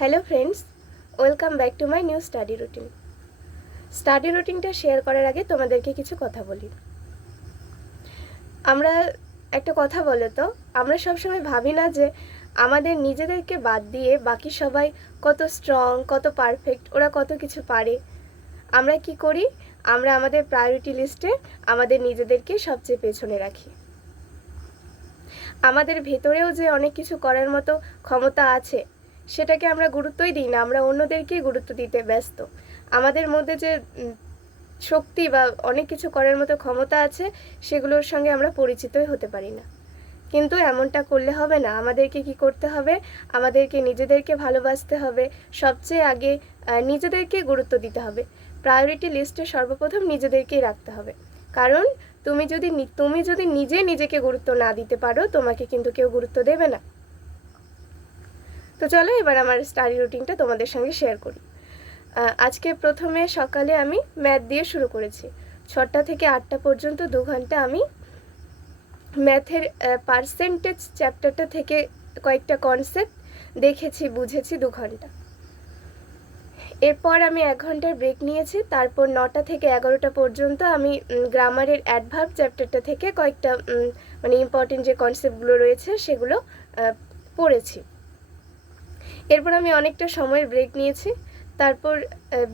Hello friends, welcome back to my new study routine. Study রুটিনটা share করার আগে তোমাদেরকে কিছু কথা বলি। আমরা একটা কথা বলো তো, আমরা সবসময় ভাবি না যে আমাদের নিজেদেরকে বাদ দিয়ে বাকি সবাই কত স্ট্রং, কত পারফেক্ট, ওরা কত কিছু পারে। আমরা কি করি? আমরা আমাদের প্রায়োরিটি লিস্টে আমাদের নিজেদেরকে সবচেয়ে পেছনে রাখি। আমাদের ভেতরেও যে অনেক কিছু করার মতো ক্ষমতা আছে সেটাকে আমরা গুরুত্বই দিই না, আমরা অন্যদেরকেই গুরুত্ব দিতে ব্যস্ত। আমাদের মধ্যে যে শক্তি বা অনেক কিছু করার মতো ক্ষমতা আছে সেগুলোর সঙ্গে আমরা পরিচিতই হতে পারি না। কিন্তু এমনটা করলে হবে না। আমাদেরকে কি করতে হবে? আমাদেরকে নিজেদেরকে ভালোবাসতে হবে, সবচেয়ে আগে নিজেদেরকে গুরুত্ব দিতে হবে। প্রায়োরিটি লিস্টে সর্বপ্রথম নিজেদেরকেই রাখতে হবে। কারণ তুমি যদি নিজে নিজেকে গুরুত্ব না দিতে পারো, তোমাকে কিন্তু কেউ গুরুত্ব দেবে না। তো চলো এবার আমার স্টাডি রুটিনটা তোমাদের সঙ্গে শেয়ার করি। আজকে প্রথমে সকালে আমি ম্যাথ দিয়ে শুরু করেছি। 6টা থেকে 8টা পর্যন্ত 2 ঘন্টা আমি ম্যাথের পার্সেন্টেজ চ্যাপ্টারটা থেকে কয়েকটা কনসেপ্ট দেখেছি, বুঝেছি 2 ঘন্টা। এরপর আমি 1 ঘন্টার ব্রেক নিয়েছি। তারপর 9টা থেকে 11টা পর্যন্ত আমি গ্রামারের অ্যাডভার্ব চ্যাপ্টারটা থেকে কয়েকটা মানে ইম্পর্টেন্ট যে কনসেপ্টগুলো রয়েছে সেগুলো পড়েছি। এরপর আমি অনেকটা সময়ের ব্রেক নিয়েছি। তারপর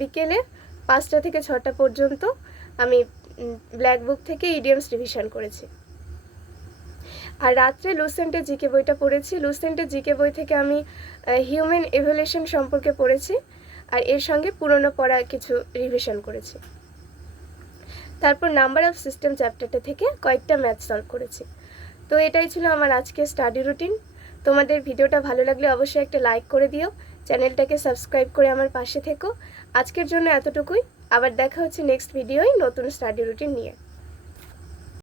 বিকেলে 5টা থেকে 6টা পর্যন্ত আমি ব্ল্যাক বুক থেকে ইডিয়মস রিভিশন করেছি। আর রাত্রে লুসেন্টের জিকে বইটা পড়েছি। লুসেন্টের জিকে বই থেকে আমি হিউম্যান ইভ্যালুয়েশন সম্পর্কে পড়েছি, আর এর সঙ্গে পুরনো পড়া কিছু রিভিশন করেছি। তারপর নাম্বার অফ সিস্টেম চ্যাপ্টারটা থেকে কয়েকটা ম্যাথ সলভ করেছি। তো এটাই ছিল আমার আজকের স্টাডি রুটিন। তোমাদের ভিডিওটা ভালো লাগলে অবশ্যই একটা লাইক করে দিও, চ্যানেলটাকে সাবস্ক্রাইব করে আমার পাশে থেকো। আজকের জন্য এতটুকুই। আবার দেখা হচ্ছে নেক্সট ভিডিওয় নতুন স্টাডি রুটিন নিয়ে।